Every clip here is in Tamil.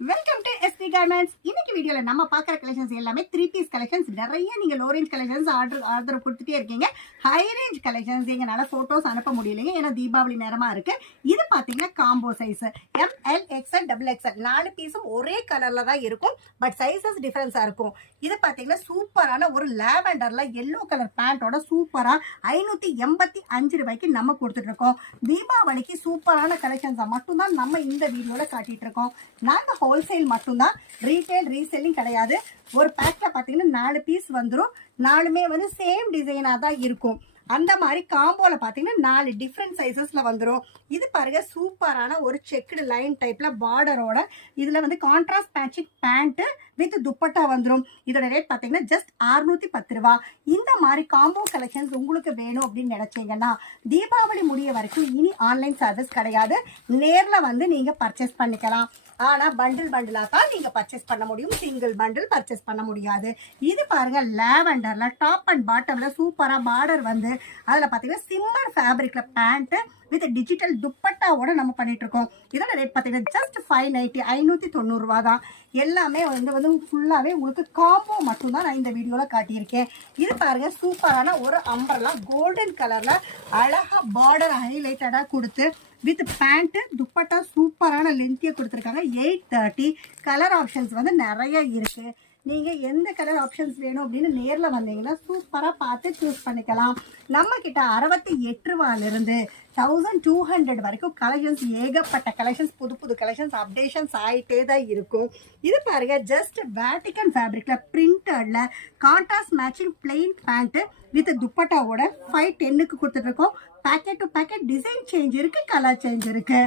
Welcome to SP garments. இன்னைக்கு வீடியோல நம்ம பார்க்குற கலெக்ஷன்ஸ் எல்லாமே 3 பீஸ் கலெக்ஷன்ஸ். நிறைய நீங்க லோ ரேஞ்ச் கலெக்ஷன்ஸ் ஆர்டர் கொடுத்துட்டே இருக்கீங்க. ஹை ரேஞ்ச் கலெக்ஷன்ஸ் எங்களால போட்டோஸ் அனுப்ப முடியலைங்க, ஏன்னா தீபாவளி நேரமா இருக்கு. இது பாத்தீங்கன்னா combo size ML XL XXL 4 பீஸும் ஒரே கலர்ல தான் இருக்கும், பட் சைசஸ் டிஃபரன்ஸா இருக்கும். இது பாத்தீங்கன்னா சூப்பரான ஒரு லாவெண்டர்ல எல்லோ கலர் பேண்டோட சூப்பரா 585 ரூபாய்க்கு நம்ம கொடுத்துட்டு இருக்கோம். தீபாவளிக்கு சூப்பரான கலெக்ஷன்ஸை மட்டும்தான் நம்ம இந்த வீடியோல காட்டிட்டு இருக்கோம். நாங்க ஹோல்சேல் மட்டும்தான், ரீட்டைல் ரீசெல்லிங் கிடையாது. ஒரு பேக்ல பாத்தீங்கன்னா 4 பீஸ் வந்துடும். 4மே வந்து சேம் டிசைனா தான் இருக்கும். அந்த மாதிரி காம்போல பாத்தீங்கன்னா 4 டிஃப்ரெண்ட் சைசஸ்ல வந்துடும். இது பாருங்க சூப்பரான ஒரு செக்குடு லைன் டைப்ல பார்டரோட இதுல வந்து contrast matching pant with dupatta வந்துடும். இதோட ரேட் பாத்தீங்கன்னா ஜஸ்ட் 610 ரூபா. இந்த மாதிரி காம்போ கலெக்ஷன்ஸ் உங்களுக்கு வேணும் அப்படின்னு நினைச்சீங்கன்னா தீபாவளி முடிய வரைக்கும் இனி ஆன்லைன் சர்வீஸ் கிடையாது, நேர்ல வந்து நீங்க பர்ச்சேஸ் பண்ணிக்கலாம். ஆனா பண்டிலா தான் நீங்க பர்ச்சேஸ் பண்ண முடியும், சிங்கிள் பண்டில் பர்ச்சேஸ் பண்ண முடியாது. இது பாருங்க லாவெண்டர்ல டாப் அண்ட் பாட்டம்ல சூப்பரா பார்டர் வந்து அதுல பாத்தீங்கன்னா சிம்மர் ஃபேப்ரிக்ல பேண்ட் வித் டிஜிட்டல் துப்பட்டாவோட நம்ம பண்ணிட்டு இருக்கோம். இதோட ரேட் பாத்தீங்கன்னா ஜஸ்ட் 590 590 ரூபா தான். எல்லாமே வந்து ஃபுல்லாவே உங்களுக்கு காம்போ மட்டும் தான் நான் இந்த வீடியோல காட்டியிருக்கேன். இது பாருங்க சூப்பரான ஒரு அம்பர்லா கோல்டன் கலர்ல அழகா பார்டர் ஹைலைட்டடா கொடுத்து வித் பேண்ட் துப்பட்டா சூப்பரான லென்த்தியை கொடுத்துருக்காங்க. 830. கலர் ஆப்ஷன்ஸ் வந்து நிறைய இருக்கு. நீங்க எந்த கலர் ஆப்ஷன்ஸ் வேணும் அப்படின்னு நேர்ல வந்தீங்கன்னா சூப்பரா பார்த்து சூஸ் பண்ணிக்கலாம். நம்ம கிட்ட 68 ரூபாயிலிருந்து 1200 வரைக்கும் கலெக்ஷன்ஸ், ஏகப்பட்ட கலெக்ஷன்ஸ், புது கலெக்ஷன்ஸ் அப்டேஷன்ஸ் ஆகிட்டே தான் இருக்கும். இது பாருங்க ஜஸ்ட் வேட்டிகன் ஃபேப்ரிக்ல பிரிண்டட்ல contrast matching plain pant with துப்பட்டாவோட 510க்கு கொடுத்துட்டு இருக்கோம். Packet to packet design change இருக்கு, கலர் சேஞ்ச் இருக்கு.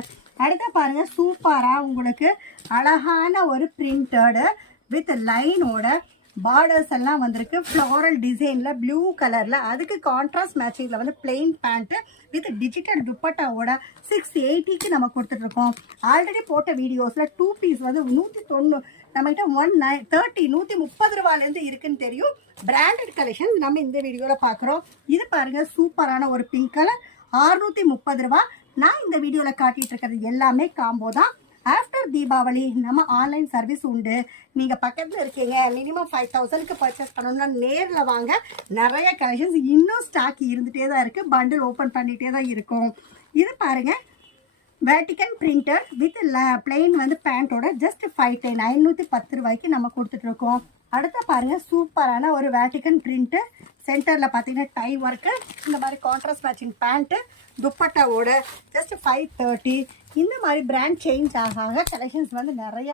அடுத்த பாருங்க சூப்பரா உங்களுக்கு அழகான ஒரு பிரிண்டட் வித் லைனோட பார்டர்ஸ் எல்லாம் வந்திருக்கு. ஃப்ளோரல் டிசைன்ல ப்ளூ கலர்ல அதுக்கு கான்ட்ராஸ்ட் மேட்சிங்ல வந்து பிளெயின் பேண்ட் வித் டிஜிட்டல் துப்பட்டாவோட 680க்கு நம்ம கொடுத்துட்டு இருக்கோம். ஆல்ரெடி போட்ட வீடியோஸ்ல 2 பீஸ் வந்து 190, நம்ம கிட்ட 130 130 ரூபாயிலேருந்து இருக்குன்னு தெரியும். பிராண்டட் கலெக்ஷன் நம்ம இந்த வீடியோல பாக்குறோம். இது பாருங்க சூப்பரான ஒரு பிங்க் கலர் 630 ரூபா. நான் இந்த வீடியோல காட்டிட்டு இருக்கிறது எல்லாமே காம்போ தான். ஆஃப்டர் தீபாவளி நம்ம ஆன்லைன் சர்வீஸ் உண்டு. நீங்க பக்கத்துல இருக்கீங்க, மினிமம் 5000க்கு பர்ச்சேஸ் பண்ணணும்னா நேர்ல வாங்க. நிறைய கலெக்ஷன்ஸ் இன்னும் ஸ்டாக் இருந்துட்டே தான் இருக்கு, பண்டில் ஓபன் பண்ணிட்டே தான் இருக்கும். இது பாருங்க வேட்டிகன் பிரிண்டட் வித் பிளெயின் வந்து பேண்டோட ஜஸ்ட் 510 510 ரூபாய்க்கு நம்ம கொடுத்துட்டு இருக்கோம். அடுத்த பாருங்க சூப்பரான ஒரு வேட்டிகன் பிரிண்ட், சென்டர்ல பாத்தீங்கன்னா டை ஒர்க்கு, இந்த மாதிரி கான்ட்ராஸ்ட் மேட்சிங் பேண்ட் துப்பட்டாவோட ஜஸ்ட் 530. இந்த மாதிரி பிராண்ட் சேஞ்ச் ஆக கலெக்ஷன்ஸ் வந்து நிறைய